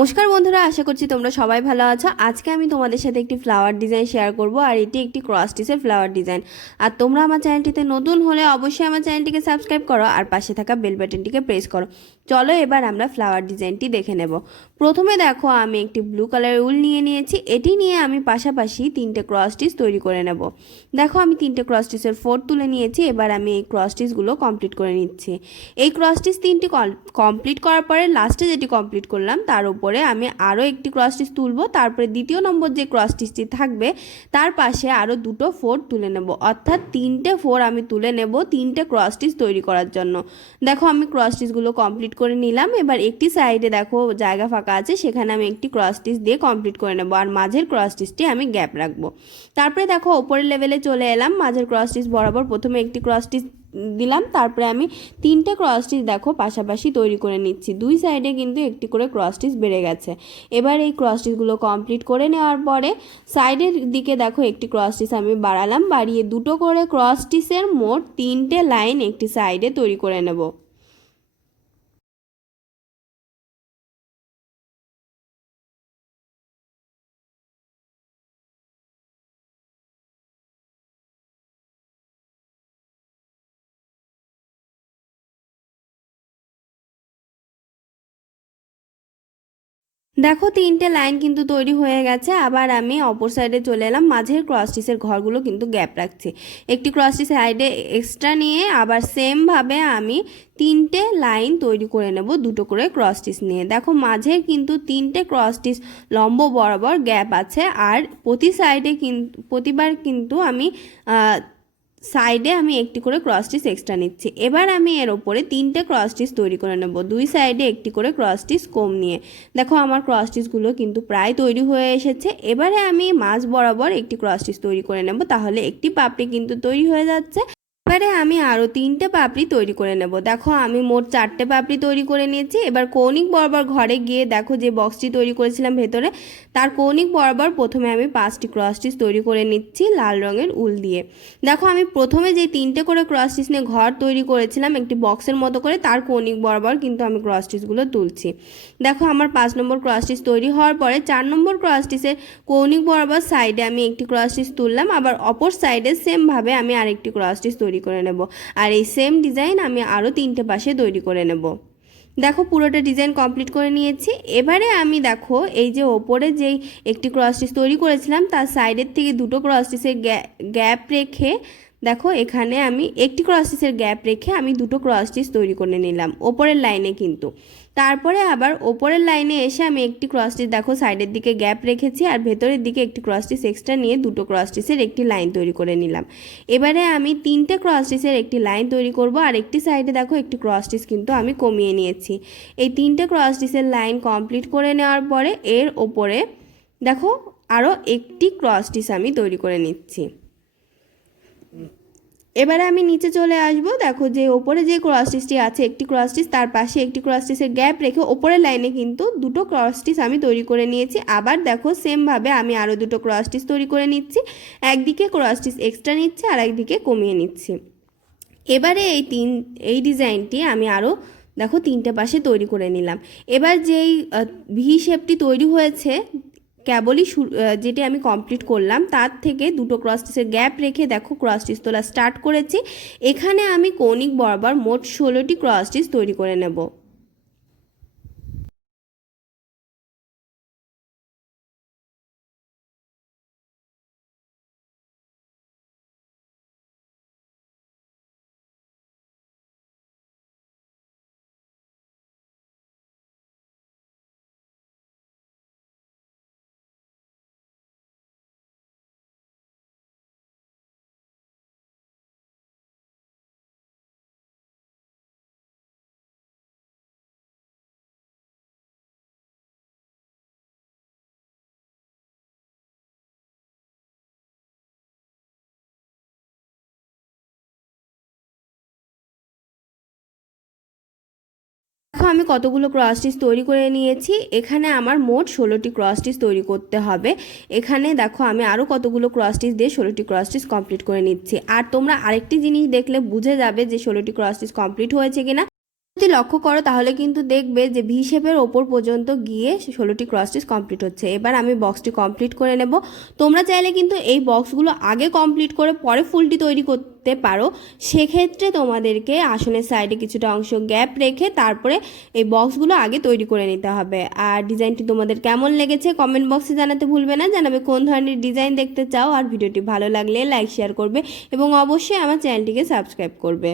নমস্কার বন্ধুরা, আশা করছি তোমরা সবাই ভালো আছো। আজকে আমি তোমাদের সাথে একটি ফ্লাওয়ার ডিজাইন শেয়ার করব, আর এটি একটি ক্রস স্টিচের ফ্লাওয়ার ডিজাইন। আর তোমরা আমার চ্যানেলটিতে নতুন হলে অবশ্যই আমার চ্যানেলটিকে সাবস্ক্রাইব করো আর পাশে থাকা বেল বাটনটিকে প্রেস করো। চলো এবার আমরা ফ্লাওয়ার ডিজাইনটি দেখে নেব। প্রথমে দেখো আমি একটি ব্লু কালারের উল নিয়ে নিয়েছি। এটি নিয়ে আমি পাশাপাশি তিনটে ক্রস স্টিচ তৈরি করে নেব। দেখো আমি তিনটে ক্রস স্টিচের ফোর্থ তুলে নিয়েছি। এবার আমি এই ক্রস স্টিচগুলো কমপ্লিট করে নিচ্ছি। এই ক্রস স্টিচ তিনটি কমপ্লিট করার পরে লাস্টে যেটি কমপ্লিট করলাম তার উপরে আমি আরও একটি ক্রস স্টিচ তুলবো। তারপরে দ্বিতীয় নম্বর যে ক্রস স্টিচটি থাকবে তার পাশে আরও দুটো ফোর তুলে নেব, অর্থাৎ তিনটে ফোর আমি তুলে নেব তিনটে ক্রস স্টিচ তৈরি করার জন্য। দেখো আমি ক্রস স্টিচগুলো কমপ্লিট করে নিলাম। এবার একটি সাইডে দেখো জায়গা ফাঁকা আছে, সেখানে আমি একটি ক্রস স্টিচ দিয়ে কমপ্লিট করে নেব, আর মাঝের ক্রস স্টিচটি আমি গ্যাপ রাখবো। তারপরে দেখো ওপরের লেভেলে চলে এলাম। মাঝের ক্রস স্টিচ বরাবর প্রথমে একটি ক্রস স্টিচ দিলাম, তারপরে আমি তিনটে ক্রস স্টিচ দেখো পাশাপাশি তৈরি করে নিচ্ছি। দুই সাইডে কিন্তু একটি করে ক্রস স্টিচ বেড়ে গেছে। এবার এই ক্রস স্টিচগুলো কমপ্লিট করে নেওয়ার পরে সাইডের দিকে দেখো একটি ক্রস স্টিচ আমি বাড়ালাম, বাড়িয়ে দুটো করে ক্রস স্টিচের মোট তিনটে লাইন একটি সাইডে তৈরি করে নেব। দেখো তিনটে লাইন কিন্তু তৈরি হয়ে গেছে। আবার আমি অপর সাইডে চলে এলাম। মাঝের ক্রস স্টিচের ঘরগুলো কিন্তু গ্যাপ রাখছি। একটি ক্রস স্টিচ সাইডে এক্সট্রা নিয়ে আবার সেমভাবে আমি তিনটে লাইন তৈরি করে নেব দুটো করে ক্রস স্টিচ নিয়ে। দেখো মাঝে কিন্তু তিনটে ক্রস স্টিচ লম্ব বরাবর গ্যাপ আছে, আর প্রতিবার কিন্তু আমি সাইডে আমি একটি করে ক্রস স্টিচ এক্সট্রা নিচ্ছি। এবার আমি এর ওপরে তিনটে ক্রস স্টিচ তৈরি করে নেব, দুই সাইডে একটি করে ক্রস স্টিচ কম নিয়ে। দেখো আমার ক্রস স্টিচগুলো কিন্তু প্রায় তৈরি হয়ে এসেছে। এবারে আমি মাঝ বরাবর একটি ক্রস স্টিচ তৈরি করে নেব, তাহলে একটি পাপড়ি কিন্তু তৈরি হয়ে যাচ্ছে। এবারে আমি আরও তিনটে পাপড়ি তৈরি করে নেব। দেখো আমি মোট চারটে পাপড়ি তৈরি করে নিয়েছি। এবার কৌণিক বরাবর ঘরে গিয়ে দেখো যে বক্সটি তৈরি করেছিলাম ভেতরে, তার কৌণিক বরাবর প্রথমে আমি 5টি ক্রস স্টিচ তৈরি করে নিচ্ছি লাল রঙের উল দিয়ে। দেখো আমি প্রথমে যে তিনটে করে ক্রস স্টিচ নিয়ে ঘর তৈরি করেছিলাম একটি বক্সের মতো করে, তার কৌণিক বরাবর কিন্তু আমি ক্রস স্টিচগুলো তুলছি। দেখো আমার 5 নম্বর ক্রস স্টিচ তৈরি হওয়ার পরে 4 নম্বর ক্রস স্টিচের কৌণিক বরাবর সাইডে আমি একটি ক্রস স্টিচ তুললাম, আবার অপর সাইডে সেমভাবে আমি আরেকটি ক্রস স্টিচ তৈরি করে নেব। আর এই সেম ডিজাইন আমি আরও তিনটে পাশে তৈরি করে নেব। দেখো পুরোটা ডিজাইন কমপ্লিট করে নিয়েছি। এবারে আমি দেখো এই যে ওপরে যেই একটি ক্রস স্টিচ তৈরি করেছিলাম তার সাইডের থেকে দুটো ক্রস স্টিচের গ্যাপ রেখে দেখো এখানে আমি একটি ক্রস স্টিচের গ্যাপ রেখে আমি দুটো ক্রস স্টিচ তৈরি করে নিলাম ওপরের লাইনে কিন্তু। তারপরে আবার ওপরের লাইনে এসে আমি একটি ক্রস স্টিচ দেখো সাইডের দিকে গ্যাপ রেখেছি, আর ভেতরের দিকে একটি ক্রস স্টিচ এক্সট্রা নিয়ে দুটো ক্রস স্টিচের একটি লাইন তৈরি করে নিলাম। এবারে আমি তিনটে ক্রস স্টিচের একটি লাইন তৈরি করব, আর একটি সাইডে দেখো একটি ক্রস স্টিচ কিন্তু আমি কমিয়ে নিয়েছি। এই তিনটে ক্রস স্টিচের লাইন কমপ্লিট করে নেওয়ার পরে এর ওপরে দেখো আরও একটি ক্রস স্টিচ আমি তৈরি করে নিচ্ছি। এবারে আমি নিচে চলে আসব। দেখো যে ওপরে যে ক্রস স্টিচটি আছে একটি ক্রস স্টিচ, তার পাশে একটি ক্রস স্টিচের গ্যাপ রেখে ওপরের লাইনে কিন্তু দুটো ক্রস স্টিচ আমি তৈরি করে নিয়েছি। আবার দেখো সেমভাবে আমি আরও দুটো ক্রস স্টিচ তৈরি করে নিচ্ছি। একদিকে ক্রস স্টিচ এক্সট্রা নিচ্ছি আর একদিকে কমিয়ে নিচ্ছি। এবারে এই ডিজাইনটি আমি আরও দেখো তিনটে পাশে তৈরি করে নিলাম। এবার যেই ভি শেপটি তৈরি হয়েছে কেবলই যেটি আমি কমপ্লিট করলাম তার থেকে দুটো ক্রস স্টিচের গ্যাপ রেখে দেখো ক্রস স্টিচ তোলা স্টার্ট করেছি। এখানে আমি কৌণিক বরাবর মোট 16টি ক্রস স্টিচ তৈরি করে নেব। দেখো আমি কতগুলো ক্রস স্টিচ তৈরি করে নিয়েছি। এখানে আমার মোট 16টি ক্রস স্টিচ তৈরি করতে হবে। এখানে দেখো আমি আরও কতগুলো ক্রস স্টিচ দিয়ে 16টি ক্রস স্টিচ কমপ্লিট করে নিচ্ছি। আর তোমরা আরেকটি জিনিস দেখলে বুঝে যাবে যে 16টি ক্রস স্টিচ কমপ্লিট হয়েছে কিনা। যদি লক্ষ্য করো তাহলে কিন্তু দেখবে যে ভি শেপের ওপর পর্যন্ত গিয়ে 16টি ক্রস স্টিচ কমপ্লিট হচ্ছে। এবার আমি বক্সটি কমপ্লিট করে নেব। তোমরা চাইলে কিন্তু এই বক্সগুলো আগে কমপ্লিট করে পরে ফুলটি তৈরি করতে পারো। সেক্ষেত্রে তোমাদেরকে আসনের সাইডে কিছুটা অংশ গ্যাপ রেখে তারপরে এই বক্সগুলো আগে তৈরি করে নিতে হবে। আর ডিজাইনটি তোমাদের কেমন লেগেছে কমেন্ট বক্সে জানাতে ভুলবে না, জানাবে কোন ধরনের ডিজাইন দেখতে চাও। আর ভিডিওটি ভালো লাগলে লাইক শেয়ার করবে এবং অবশ্যই আমার চ্যানেলটিকে সাবস্ক্রাইব করবে।